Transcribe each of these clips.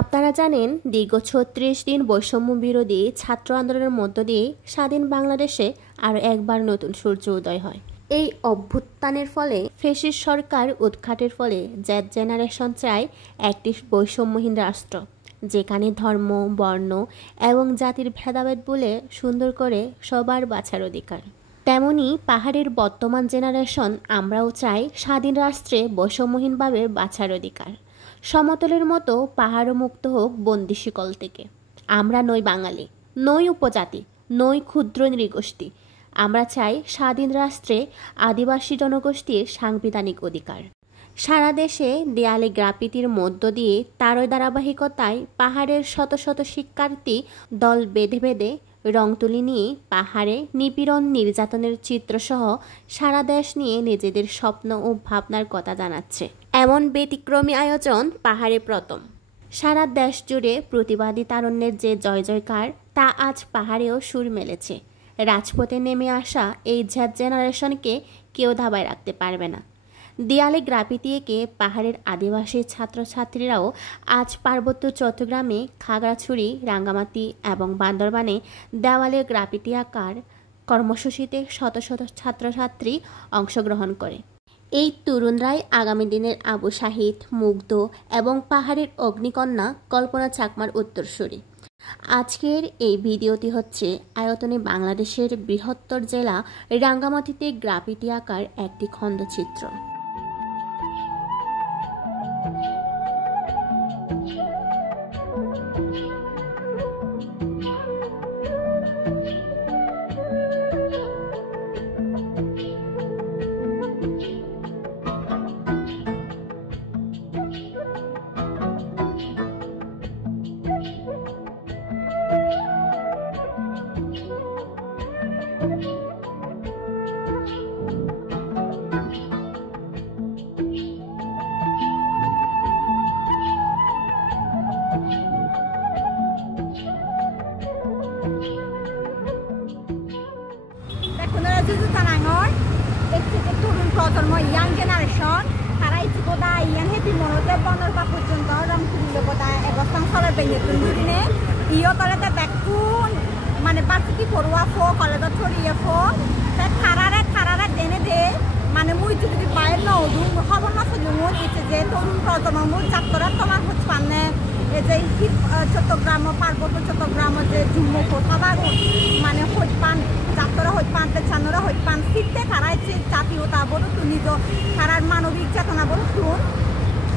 আপনারা জানেন দীর্ঘ ৩৬ দিন বৈষম্য বিরোধী ছাত্র আন্দোলনের মধ্য দিয়ে স্বাধীন বাংলাদেশে আরও একবার নতুন সূর্য উদয় হয়। এই অভ্যুত্থানের ফলে ফ্যাসিস্ট সরকার উৎখাতের ফলে জেড জেনারেশন চায় একটি বৈষম্যহীন রাষ্ট্র, যেখানে ধর্ম, বর্ণ এবং জাতির ভেদাভেদ বলে সুন্দর করে সবার বাঁচার অধিকার। তেমনি পাহাড়ের বর্তমান জেনারেশন আমরাও চাই স্বাধীন রাষ্ট্রে বৈষম্যহীনভাবে বাঁচার অধিকার। সমতলের মতো পাহাড়ও মুক্ত হোক বন্দি শিকল থেকে। আমরা নই বাঙালি, নই উপজাতি, নই ক্ষুদ্র নৃগোষ্ঠী। আমরা চাই স্বাধীন রাষ্ট্রে আদিবাসী জনগোষ্ঠীর সাংবিধানিক অধিকার। সারা দেশে দেয়ালে গ্রাফিতির মধ্য দিয়ে তারই ধারাবাহিকতায় পাহাড়ের শত শত শিক্ষার্থী দল বেঁধে বেঁধে রং তুলি নিয়ে পাহাড়ে নিপীড়ন নির্যাতনের চিত্রসহ সারা দেশ নিয়ে নিজেদের স্বপ্ন ও ভাবনার কথা জানাচ্ছে। এমন ব্যতিক্রমী আয়োজন পাহাড়ে প্রথম। সারা দেশ জুড়ে প্রতিবাদী তারুণ্যের যে জয় জয়কার, তা আজ পাহাড়েও সুর মেলেছে। রাজপথে নেমে আসা এই জেড জেনারেশনকে কেউ দাবায় রাখতে পারবে না। দেয়ালে গ্রাফিতি এঁকে পাহাড়ের আদিবাসী ছাত্রছাত্রীরাও আজ পার্বত্য চট্টগ্রামে, খাগড়াছড়ি, রাঙ্গামাটি এবং বান্দরবানে দেওয়ালে গ্রাফিতি আঁকার কর্মসূচিতে শত শত ছাত্রছাত্রী অংশগ্রহণ করে। এই তরুণরাই আগামী দিনের আবু শাহিদ, মুগ্ধ এবং পাহাড়ের অগ্নিকন্যা কল্পনা চাকমার উত্তরসূরি। আজকের এই ভিডিওটি হচ্ছে আয়তনে বাংলাদেশের বৃহত্তর জেলা রাঙ্গামাটিতে গ্রাফিতি আঁকার একটি খণ্ডচিত্র। তরুণ প্রজন্ম, ইয়াং জেনারেশন, তারা ইচ্ছুকতা ইয়ান হেপি মনতে বনরপা পর্যন্ত রং তুলিলকতা এবস্থান চলার বেয়ে তুলিনে ইয় তলেতে বেকুন মানে বার্ষিকী পড়ুয়া ফো কলেজত ছড়িয়ে ফো থারারে দেনে দে মানে মুই যদি বাইর নদুম খবর নচলিমুন ইচ্ছে যে তরুণ প্রজন্ম মুই ছাত্ররা তোমার খোঁজ পানে এই যে চট্টগ্রাম পার্বত্য চট্টগ্রাম যে জুম্মু কোথাবার মানে খোঁজ পান ছাত্ররা হইত পান ছাত্ররা হইত পান শিখতে তারা হচ্ছে জাতীয়তা বলো তো নিজ তারার মানবিক চেতনা বলো শুন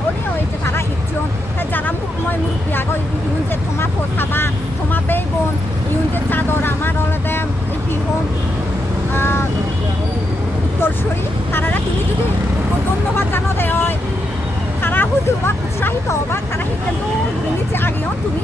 ওনি হয়েছে তারা ইচ্ছন যারা মই মুরব্বী আগ ইউন যে তোমার পোষাবা তোমার বে বোন ইউন যে চাদর আমার অলদে বিহম উত্তরসই তারা তুমি যদি ধন্যবাদ জানো দেয় তারা হুজুর বা উৎসাহিত বা তারা শিখেন নিচে আগেও তুমি